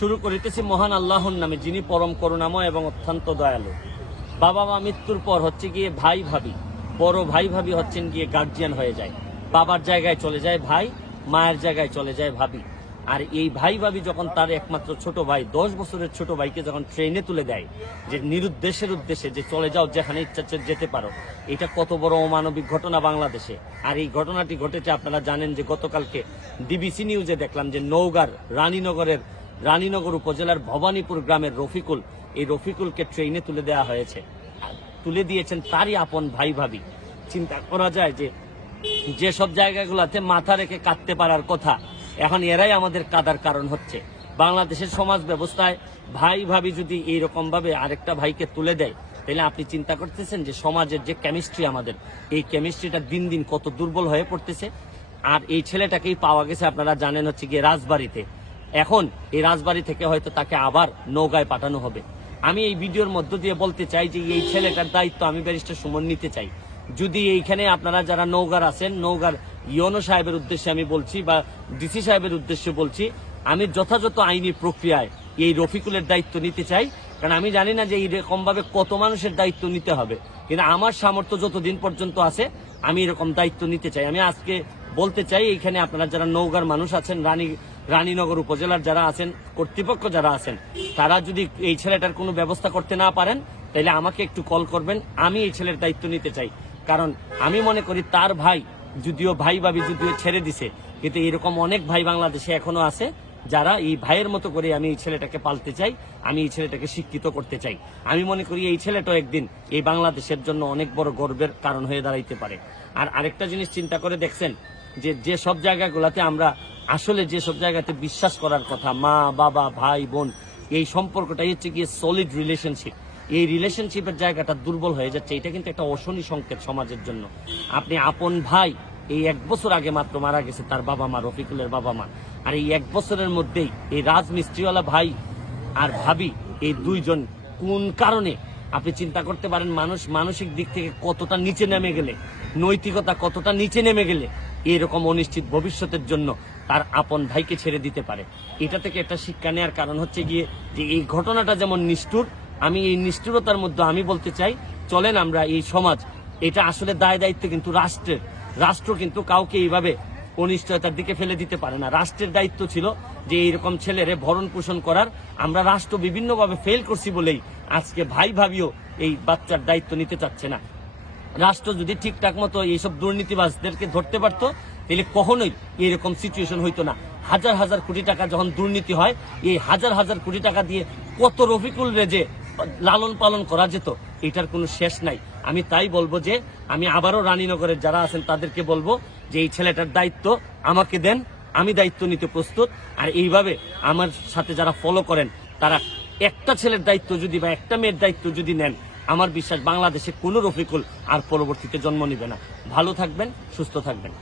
শুরু করিতেছি মহান আল্লাহর নামে, যিনি পরম করুণাময় এবং অত্যন্ত দয়ালু। বাবা মা মৃত্যুর পর হচ্ছে গিয়ে ভাই ভাবি, বড় ভাই ভাবি হচ্ছেন গিয়ে গার্জিয়ান হয়ে যায়। বাবার জায়গায় চলে যায় ভাই, মায়ের জায়গায় চলে যায় ভাবি। আর এই ভাই ভাবি যখন তার একমাত্র ছোট ভাই, 10 বছরের ছোট ভাইকে যখন ট্রেনে তুলে দেয় যে নিরুদ্দেশের উদ্দেশ্যে, যে চলে যাও যেখানে ইচ্ছা যেতে পারো, এটা কত বড় অমানবিক ঘটনা বাংলাদেশে। আর এই ঘটনাটি ঘটেছে, আপনারা জানেন যে গতকালকে ডিবিসি নিউজে দেখলাম যে নওগাঁর রানীনগর উপজেলার ভবানীপুর গ্রামের রফিকুল, এই রফিকুলকে ট্রেনে তুলে দেওয়া হয়েছে। তুলে দিয়েছেন তারই আপন ভাই ভাবি। চিন্তা করা যায় যে যেসব জায়গাগুলোতে মাথা রেখে কাঁদতে পারার কথা, এখন এরাই আমাদের কাদার কারণ হচ্ছে। বাংলাদেশের সমাজ ব্যবস্থায় ভাই ভাবি যদি এইরকম ভাবে আরেকটা ভাইকে তুলে দেয়, তাহলে আপনি চিন্তা করতেছেন যে সমাজের যে কেমিস্ট্রি আমাদের, এই কেমিস্ট্রিটা দিন দিন কত দুর্বল হয়ে পড়তেছে। আর এই ছেলেটাকেই পাওয়া গেছে, আপনারা জানেন হচ্ছে গিয়ে রাজবাড়িতে। এখন এই রাজবাড়ি থেকে হয়তো তাকে আবার নওগাঁয় পাঠানো হবে। আমি এই ভিডিওর মধ্য দিয়ে বলতে চাই যে এই ছেলেটার দায়িত্ব আমি ব্যারিস্টার সুমন নিতে চাই। যদি এইখানে আপনারা যারা নওগাঁর আছেন, নওগাঁর ইওনো সাহেবের উদ্দেশ্যে আমি বলছি বা ডিসি সাহেবের উদ্দেশ্যে বলছি, আমি যথাযথ আইনি প্রক্রিয়ায় এই রফিকুলের দায়িত্ব নিতে চাই। কারণ আমি জানি না যে এইরকম ভাবে কত মানুষের দায়িত্ব নিতে হবে, কিন্তু আমার সামর্থ্য যতদিন পর্যন্ত আছে আমি এরকম দায়িত্ব নিতে চাই। আমি আজকে বলতে চাই, এইখানে আপনারা যারা নওগাঁর মানুষ আছেন, রানীনগর উপজেলার যারা আছেন, কর্তৃপক্ষ যারা আছেন, তারা যদি এই ছেলেটার কোনো ব্যবস্থা করতে না পারেন, তাহলে আমাকে একটু কল করবেন। আমি এই ছেলের দায়িত্ব নিতে চাই। কারণ আমি মনে করি তার ভাই যদিও ভাই ভাবি যদিও ছেড়ে দিছে, কিন্তু এরকম অনেক ভাই বাংলাদেশে এখনো আছে যারা এই ভাইয়ের মতো করে আমি এই ছেলেটাকে পালতে চাই, আমি এই ছেলেটাকে শিক্ষিত করতে চাই। আমি মনে করি এই ছেলেটাও একদিন এই বাংলাদেশের জন্য অনেক বড় গর্বের কারণ হয়ে দাঁড়াইতে পারে। আর আরেকটা জিনিস চিন্তা করে দেখছেন যে সব জায়গাগুলোতে আমরা আসলে যেসব জায়গাতে বিশ্বাস করার কথা, মা বাবা ভাই বোন, এই সম্পর্কটাই হচ্ছে গিয়ে সলিড রিলেশনশিপ, এই রিলেশনশিপের জায়গাটা দুর্বল হয়ে যাচ্ছে। এটা কিন্তু একটা অশনি সংকেত সমাজের জন্য। আপনি আপন ভাই, এই 1 বছর আগে মাত্র মারা গেছে তার বাবা মা, রফিকুলের বাবা মা। আর এই 1 বছরের মধ্যেই এই রাজমিস্ত্রিওয়ালা ভাই আর ভাবি, এই দুইজন কোন কারণে, আপনি চিন্তা করতে পারেন মানুষ মানসিক দিক থেকে কতটা নিচে নেমে গেলে, নৈতিকতা কতটা নিচে নেমে গেলে এরকম অনিশ্চিত ভবিষ্যতের জন্য তার আপন ভাইকে ছেড়ে দিতে পারে। এটা থেকে একটা শিক্ষা নেওয়ার কারণ হচ্ছে গিয়ে যে এই ঘটনাটা যেমন নিষ্ঠুর, আমি এই নিষ্ঠুরতার মধ্যে আমি বলতে চাই, চলেন আমরা এই সমাজ, এটা আসলে দায় দায়িত্ব কিন্তু রাষ্ট্রের। রাষ্ট্র কিন্তু কাউকে এইভাবে অনিশ্চয়তার দিকে ফেলে দিতে পারে না। রাষ্ট্রের দায়িত্ব ছিল যে এইরকম ছেলেরে ভরণ পোষণ করার। আমরা রাষ্ট্র বিভিন্নভাবে ফেল করছি বলেই আজকে ভাই ভাবিও এই বাচ্চার দায়িত্ব নিতে চাচ্ছে না। রাষ্ট্র যদি ঠিকঠাক মতো এইসব দুর্নীতিবাজদেরকে ধরতে পারতো, তাহলে কখনোই এরকম সিচুয়েশন হইতো না। হাজার হাজার কোটি টাকা যখন দুর্নীতি হয়, এই হাজার হাজার কোটি টাকা দিয়ে কত রফিকুল রে যে লালন পালন করা যেত, এটার কোনো শেষ নাই। আমি তাই বলবো যে আমি আবারও রানীনগরের যারা আছেন তাদেরকে বলবো যে এই ছেলেটার দায়িত্ব আমাকে দেন, আমি দায়িত্ব নিতে প্রস্তুত। আর এইভাবে আমার সাথে যারা ফলো করেন, তারা একটা ছেলের দায়িত্ব যদি বা একটা মেয়ের দায়িত্ব যদি নেন, আমার বিশ্বাস বাংলাদেশে কোনো রফিকুল আর পরবর্তীতে জন্ম নিবে না। ভালো থাকবেন, সুস্থ থাকবেন।